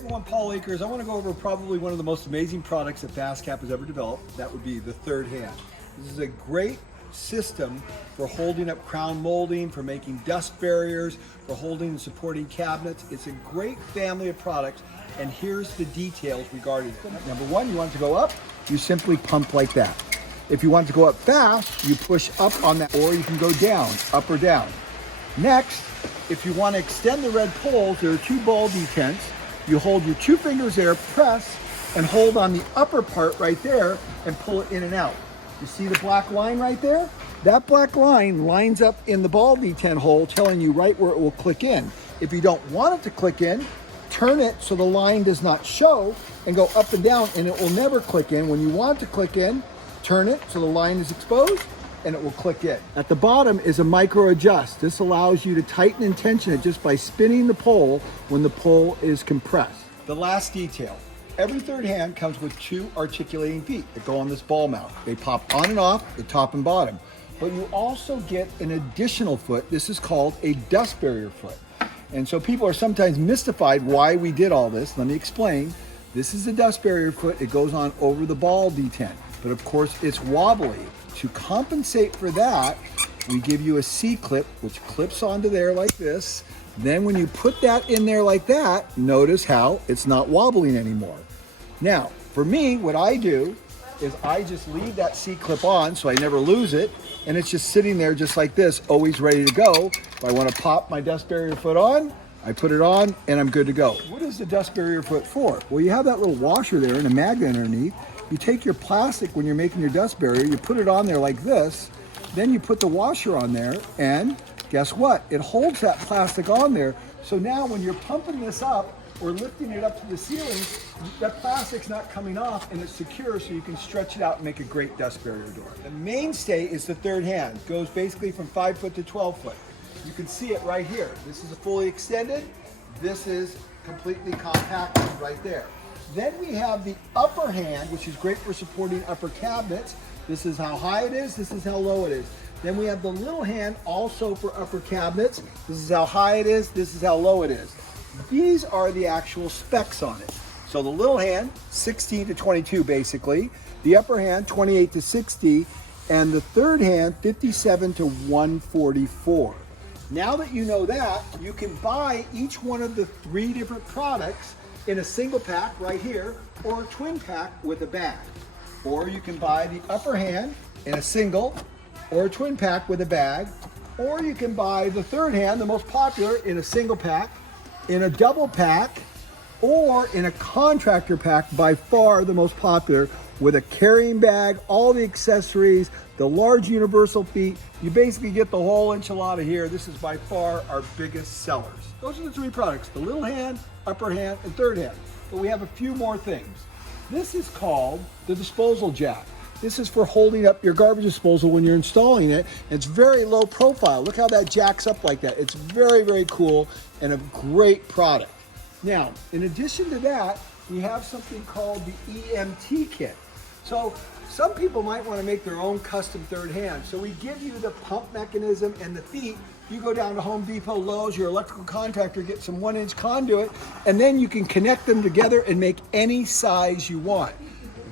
everyone, Paul Akers. I want to go over probably one of the most amazing products that FastCap has ever developed. That would be the third hand. This is a great system for holding up crown molding, for making dust barriers, for holding and supporting cabinets. It's a great family of products, and here's the details regarding it. Number one, you want it to go up, you simply pump like that. If you want it to go up fast, you push up on that, or you can go down, up or down. Next, if you want to extend the red poles, there are two ball detents. You hold your two fingers there, press, and hold on the upper part right there and pull it in and out. You see the black line right there? That black line lines up in the ball detent hole, telling you right where it will click in. If you don't want it to click in, turn it so the line does not show and go up and down, and it will never click in. When you want it to click in, turn it so the line is exposed and it will click in. At the bottom is a micro adjust. This allows you to tighten and tension it just by spinning the pole when the pole is compressed. The last detail. Every third hand comes with two articulating feet that go on this ball mount. They pop on and off the top and bottom. But you also get an additional foot. This is called a dust barrier foot. And so people are sometimes mystified why we did all this. Let me explain. This is a dust barrier foot. It goes on over the ball detent. But of course it's wobbly. To compensate for that, we give you a C-clip which clips onto there like this. Then when you put that in there like that, notice how it's not wobbling anymore. Now, for me, what I do is I just leave that C-clip on so I never lose it, and it's just sitting there just like this, always ready to go. If I want to pop my dust barrier foot on, I put it on and I'm good to go. What is the dust barrier foot for? Well, you have that little washer there and a magnet underneath. You take your plastic when you're making your dust barrier, you put it on there like this, then you put the washer on there, and guess what? It holds that plastic on there. So now when you're pumping this up or lifting it up to the ceiling, that plastic's not coming off and it's secure, so you can stretch it out and make a great dust barrier door. The mainstay is the third hand. It goes basically from 5 foot to 12 foot. You can see it right here. This is a fully extended. This is completely compacted right there. Then we have the upper hand, which is great for supporting upper cabinets. This is how high it is, this is how low it is. Then we have the little hand, also for upper cabinets. This is how high it is, this is how low it is. These are the actual specs on it. So the little hand, 16 to 22 basically. The upper hand, 28 to 60. And the third hand, 57 to 144. Now that you know that, you can buy each one of the three different products in a single pack right here, or a twin pack with a bag. Or you can buy the upper hand in a single, or a twin pack with a bag. Or you can buy the third hand, the most popular, in a single pack, in a double pack, or in a contractor pack, by far the most popular, with a carrying bag, all the accessories, the large universal feet. You basically get the whole enchilada here. This is by far our biggest sellers. Those are the three products, the little hand, upper hand, and third hand. But we have a few more things. This is called the disposal jack. This is for holding up your garbage disposal when you're installing it. It's very low profile. Look how that jacks up like that. It's very, very cool and a great product. Now, in addition to that, we have something called the EMT kit. So some people might want to make their own custom third hand. So we give you the pump mechanism and the feet. You go down to Home Depot, Lowe's, your electrical contractor, get some 1-inch conduit, and then you can connect them together and make any size you want.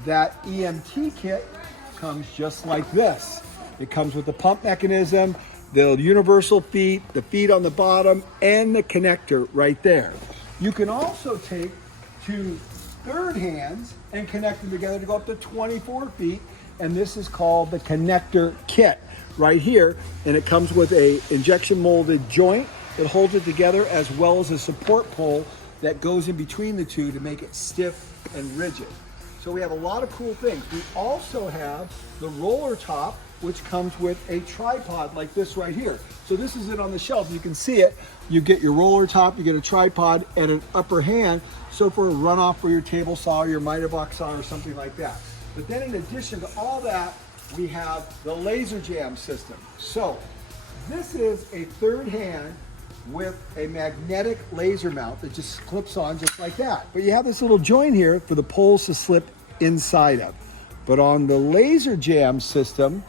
That EMT kit comes just like this. It comes with the pump mechanism, the universal feet, the feet on the bottom, and the connector right there. You can also take two third hands and connect them together to go up to 24 feet, and this is called the connector kit right here, and it comes with a injection molded joint that holds it together, as well as a support pole that goes in between the two to make it stiff and rigid. So we have a lot of cool things. We also have the roller top, which comes with a tripod like this right here. So this is it on the shelf. You can see it. You get your roller top, you get a tripod and an upper hand. So for a runoff for your table saw, your miter box saw, or something like that. But then in addition to all that, we have the laser jam system. So this is a third hand with a magnetic laser mount that just clips on just like that. But you have this little joint here for the poles to slip inside of. But on the laser jam system,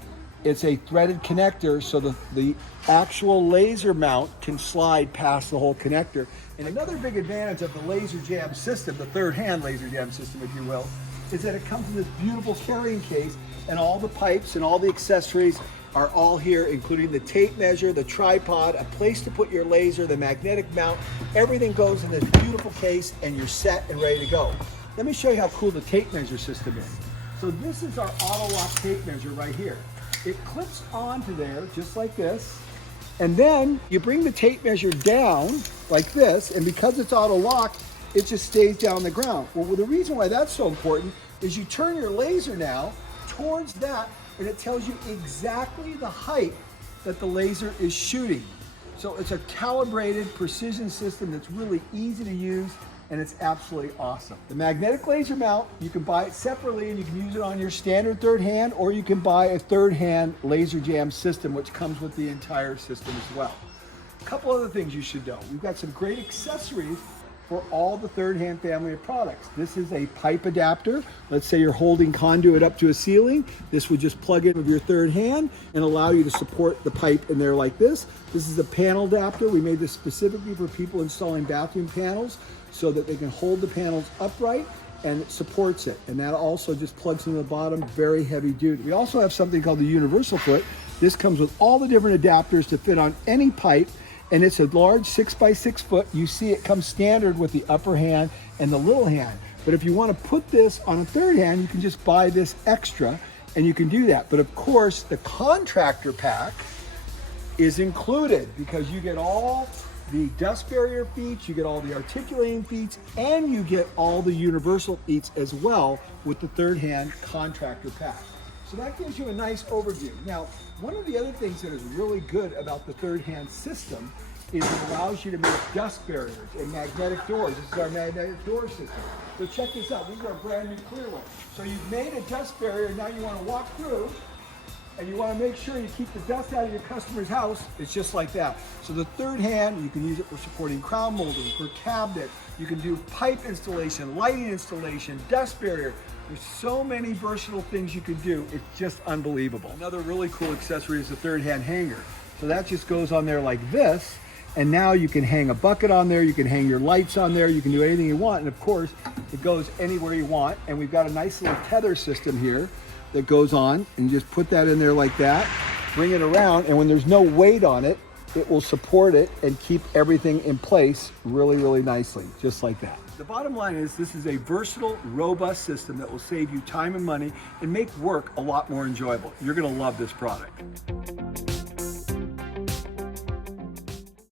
It's a threaded connector, so the actual laser mount can slide past the whole connector. And another big advantage of the laser jam system, the third hand laser jam system, if you will, is that it comes in this beautiful carrying case, and all the pipes and all the accessories are all here, including the tape measure, the tripod, a place to put your laser, the magnetic mount. Everything goes in this beautiful case, and you're set and ready to go. Let me show you how cool the tape measure system is. So this is our auto lock tape measure right here. It clips onto there just like this, and then you bring the tape measure down like this, and because it's auto lock, it just stays down on the ground. Well, the reason why that's so important is you turn your laser now towards that, and it tells you exactly the height that the laser is shooting. So it's a calibrated precision system that's really easy to use, and it's absolutely awesome. The magnetic laser mount, you can buy it separately, and you can use it on your standard third hand, or you can buy a third hand laser jam system, which comes with the entire system as well. A couple other things you should know. We've got some great accessories for all the third hand family of products. This is a pipe adapter. Let's say you're holding conduit up to a ceiling. This would just plug in with your third hand and allow you to support the pipe in there like this. This is a panel adapter. We made this specifically for people installing bathroom panels so that they can hold the panels upright, and it supports it. And that also just plugs into the bottom, very heavy duty. We also have something called the universal foot. This comes with all the different adapters to fit on any pipe, and it's a large 6x6 foot. You see it comes standard with the upper hand and the little hand. But if you want to put this on a third hand, you can just buy this extra, and you can do that. But of course, the contractor pack is included, because you get all the dust barrier feet, you get all the articulating feet, and you get all the universal feet as well with the third hand contractor pack. So that gives you a nice overview. Now, one of the other things that is really good about the third hand system is it allows you to make dust barriers and magnetic doors. This is our magnetic door system. So check this out. These are brand new clear ones. So you've made a dust barrier, now you want to walk through, and you want to make sure you keep the dust out of your customer's house. It's just like that. So the third hand, you can use it for supporting crown molding, for cabinet. You can do pipe installation, lighting installation, dust barrier. There's so many versatile things you can do. It's just unbelievable. Another really cool accessory is the third hand hanger. So that just goes on there like this, and now you can hang a bucket on there, you can hang your lights on there, you can do anything you want, and of course, it goes anywhere you want. And we've got a nice little tether system here that goes on, and you just put that in there like that, bring it around, and when there's no weight on it, it will support it and keep everything in place really, really nicely, just like that. The bottom line is this is a versatile, robust system that will save you time and money and make work a lot more enjoyable. You're gonna love this product.